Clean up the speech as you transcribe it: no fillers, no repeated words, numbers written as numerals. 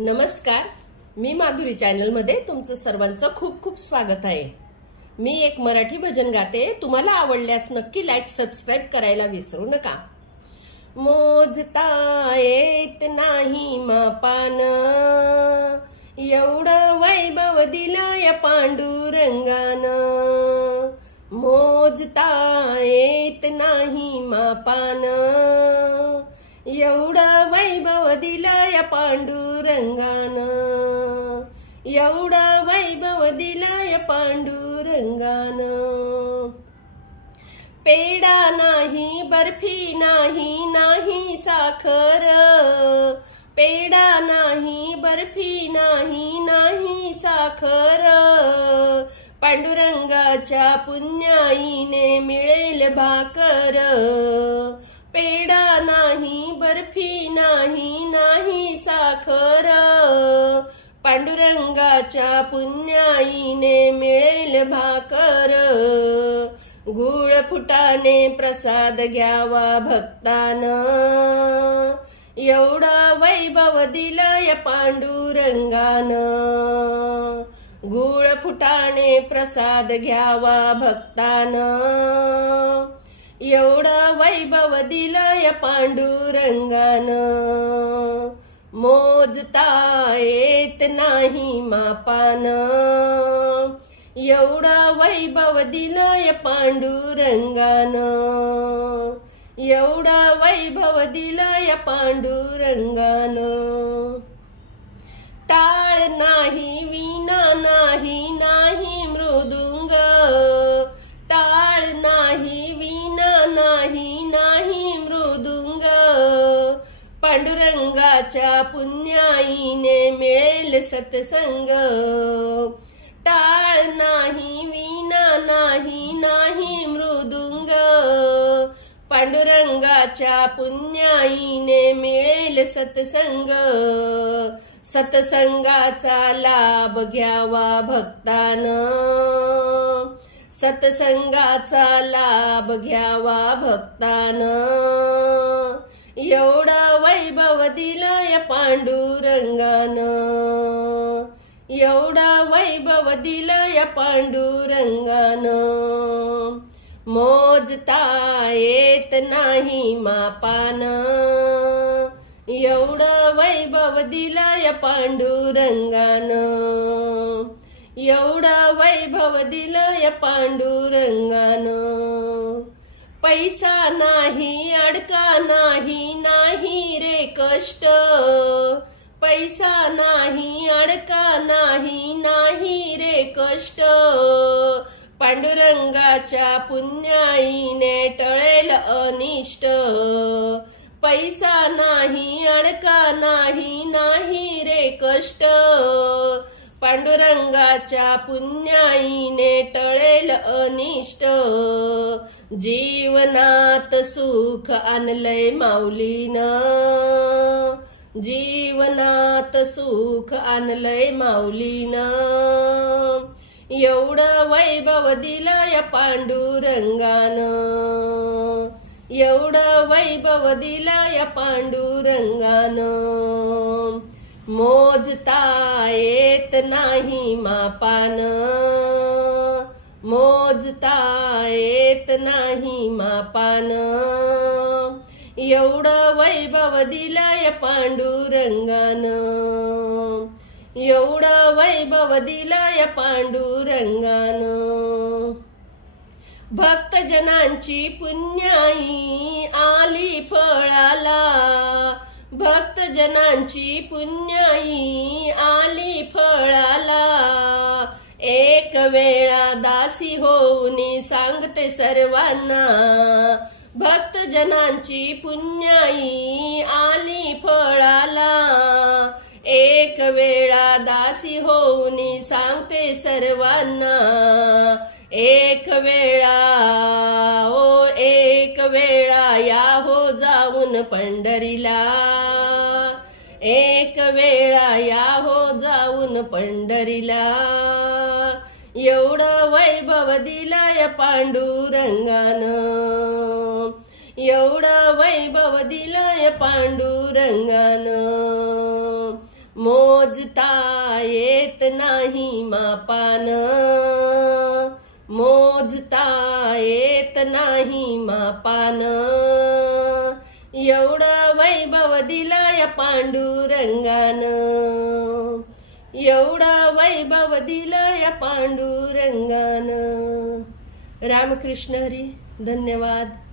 नमस्कार, मी माधुरी चॅनल मध्ये तुमचं सर्वांचं खूप खूप स्वागत आहे। मी एक मराठी भजन गाते, तुम्हाला आवडल्यास नक्की लाईक सबस्क्राइब करायला विसरू नका। मोजता येत नाही मापान, एवढं वैभव दिलं या पांडुरंगान। मोजता येत नाही मापान, एवढं वैभव दिलं या पांडुरंगान। एवढं वैभव दिलं या पांडुरंगान। पेढा नाही, बर्फी नाही, नाही साखर। पेढा नाही, बर्फी नाही, नाही साखर। पांडुरंगाच्या पुण्याईने मिळेल भाकर। पेढा नाही, बर्फी नाही, नाही साखर। पांडुरंगाच्या पुण्याईने मिळेल भाकर। गुळ फुटाने प्रसाद घ्यावा भक्तान, एवढा वैभव दिलं या पांडुरंगान। गुळ फुटाने प्रसाद घ्यावा भक्तान, एवढं वैभव दिलं या पांडुरंगान। मोजता येत नाही मापान, एवढं वैभव दिलं या पांडुरंगान। एवढं वैभव दिलं या पांडुरंगान। टाळ नाही, वीणा नाही, नाही मृदुंग। टाळ नाही, वीणा नाही, नाही मृदुंग। पांडुरंगाच्या पुण्याईने मिळेल सत्संग। टाळ नाही, वीणा नाही, नाही मृदुंग। पांडुरंगाच्या पुण्याईने मिळेल सत्संग। सत्संगाचा लाभ घ्यावा भक्तान, सत्संगाचा लाभ घ्यावा भक्तान। एवढा वैभव दिलं या पांडुरंगान। एवढा वैभव दिलं या पांडुरंगान। मोजता येत नाही मापान, एवढं वैभव दिलं या पांडुरंगान। एवढं वैभव दिलं या पांडुरंगान। पैसा नाही, अडका नाही, नाही रे कष्ट। पैसा नाही, अडका नाही, नाही रे कष्ट। पांडुरंगाच्या पुण्याईने टळेल अनिष्ट। पैसा नाही, अडका नाही, नाही रे कष्ट। पांडुरंगाच्या पुण्याईने टळेल अनिष्ट। जीवनात सुख आणलंय माऊलीनं, जीवनात सुख आणलंय माऊलीनं। एवढं वैभव दिलं या पांडुरंगान। एवढं वैभव दिलं या पांडुरंगान। मोजता येत नाही मापान, मोजता येत नाही मापान। एवढं वैभव दिलं या पांडुरंगान। एवढं वैभव दिलं या पांडुरंगान। भक्तजनांची पुण्याई आली फळाला। भक्तजनांची पुण्याई आली फळाला। एक वेळा दासी होऊन सांगते सर्वांना। भक्तजनांची पुण्याई आली फळाला। एक वेळा दासी होऊन सांगते सर्वांना। एक वेळा ओ एक वेळा या हो जाऊन पंढरीला। एक वेळा या हो जाऊन पंढरीला। एवढं वैभव दिलं या पांडुरंगान। एवढं वैभव दिलं या पांडुरंगान। मोजता येत नाही मापान, मोजता येत नाही मापान, एवढं वैभव दिलं या पांडुरंगानं, एवढं वैभव दिलं या पांडुरंगानं। रामकृष्ण हरी, धन्यवाद।